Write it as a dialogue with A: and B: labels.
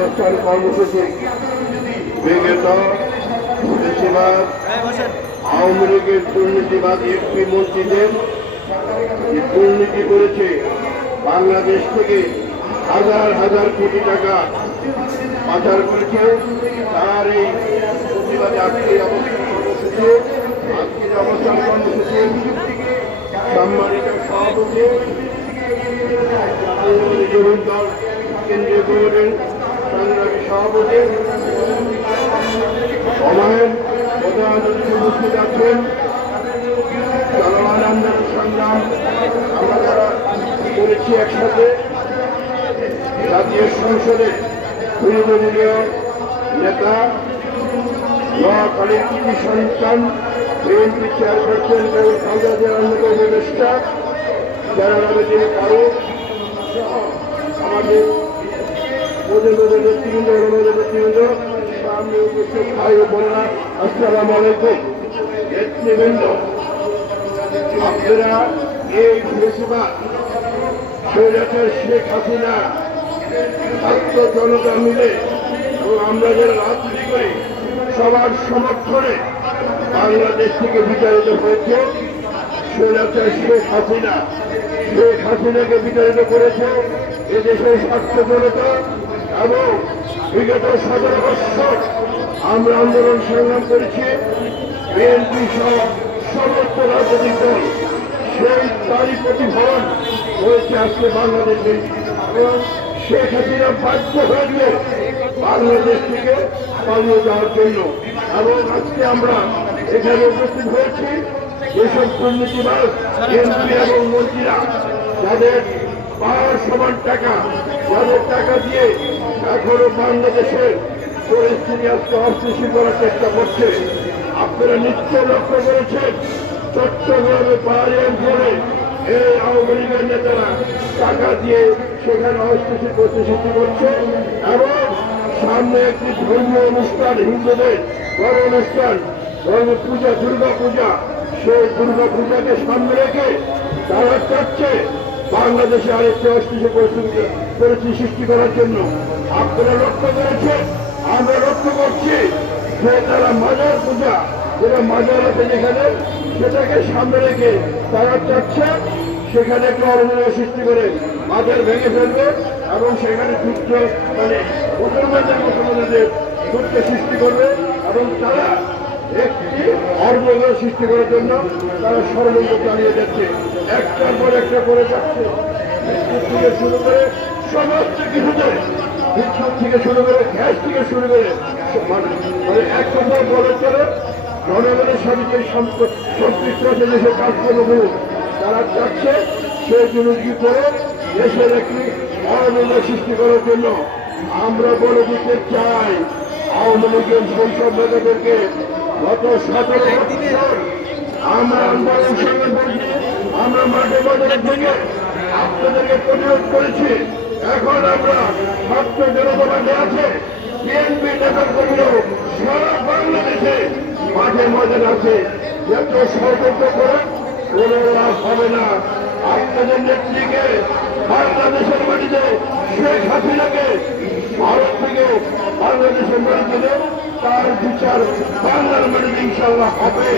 A: অবস্থান কর্মসূচি বিগত বেশিরভাগ আওয়ামী লীগের দুর্নীতিবাদ এমপি মন্ত্রীদের দুর্নীতি করেছে, বাংলাদেশ থেকে হাজার হাজার কোটি টাকা পাচার করেছে, তার এই প্রতিবাদে অবস্থান কর্মসূচি আজকের অবস্থান কর্মসূচি সম্মানিত সভাপতি কেন্দ্রীয় সংগ্রামী সভাপতি সভায় প্রধান উপস্থিত আছেন জনগণ আন্দোলন সংগ্রাম আমরা যারা করেছি একসাথে জাতীয় সংসদে বিরোধীয় নেতা নোয়াখালীর কৃষি সন্তান বিএনপি চেয়ারপারসন এবং কংগ্রেসের অন্যতম উপদেষ্টা যারা তিনি কারও সহ আপনারা এই ফেসিবাদ স্বৈরাচার শেখ হাসিনা ছাত্র মিলে এবং আমরা যারা রাজনীতি করি সবার সমর্থনে বাংলাদেশ থেকে বিতাড়িত হয়েছে স্বৈরাচার শেখ হাসিনা শেখ হাসিনাকে বিতাড়িত করেছে এদেশের ছাত্র জনতা এবং বিগত সতেরো বছর আমরা আন্দোলন সংগ্রাম করেছি। বিএনপি সহ সমস্ত রাজনৈতিক দল সেই তারই প্রতিফলন হয়েছে আজকে বাংলাদেশে। এবং শেখ হাসিনা বাধ্য হয়েছিল বাংলাদেশ থেকে পালিয়ে যাওয়ার জন্য। এবং আজকে আমরা এখানে উপস্থিত হয়েছি। যেসব দুর্নীতিবাদ এমপি এবং মন্ত্রীরা, যাদের পাওয়ার সমান টাকা, যাদের টাকা দিয়ে এখনও বাংলাদেশের পরিস্থিতি আজকে অস্থিতিশীল করার চেষ্টা করছে। আপনারা নিশ্চয় লক্ষ্য করেছেন, চট্টগ্রামে পাহাড়ি অঞ্চলে এই আওয়ামী লীগের নেতারা টাকা দিয়ে সেখানে অস্থিতিশীল প্রতিশ্রুতি করছে এবং সামনে একটি ধর্মীয় অনুষ্ঠান, হিন্দুদের বড় অনুষ্ঠান ধর্ম পূজা দুর্গা পূজা সেই দুর্গা পূজাকে সামনে রেখে তারা চাচ্ছে বাংলাদেশে আরেকটি অস্থিতিশীল পরিস্থিতি পরিস্থিতি সৃষ্টি করার জন্য। আপনারা লক্ষ্য করেছেন? আমরা লক্ষ্য করছি যে তারা মাজার পূজা যেটা মাজার আছে যেখানে, সেটাকে সামনে রেখে তারা চাচ্ছে সেখানে একটু অরণ্য সৃষ্টি করে মাজার ভেঙে ফেলবে এবং সেখানে যুদ্ধ মানে মুসলমানদের মুসলমানদের যুদ্ধ সৃষ্টি করবে এবং তারা একটি অর্ধ সৃষ্টি করার জন্য তারা ষড়যন্ত্র চালিয়ে যাচ্ছে। একটার পর একটা করে যাচ্ছে। শুরু করে সমস্ত কিছুতে বিদ্যুৎ থেকে শুরু করে গ্যাস থেকে শুরু করে মানে এক কথা বলে চলে জনগণের সাথে যে আছে দেশের কাজকর্মগুলো তারা চাচ্ছে সেই দুর্নীতি করে দেশের একটি অরণ্য সৃষ্টি করার জন্য আমরা বলে দিতে চাই আওয়ামী লীগের শৈশব নেতাদেরকে গত সতেরো বছর আমরা আন্দোলন সংগ্রাম আমরা মাঠে মাঠে আপনাদেরকে প্রতিরোধ করেছি এখন আমরা ছাত্র জনতা মাঠে আছে। বিএনপি নেতা কর্মীরাও সারা বাংলাদেশে মাঠে ময়দান আছে। যত ষড়যন্ত্র করে, কোনো লাভ হবে না। আপনাদের নেত্রীকে বাংলাদেশের মাটিতে শেখ হাসিনাকে ভারত থেকে বাংলাদেশের মাটিতে তার বিচার বাংলার মাটিতে ইনশাল্লাহ হবে।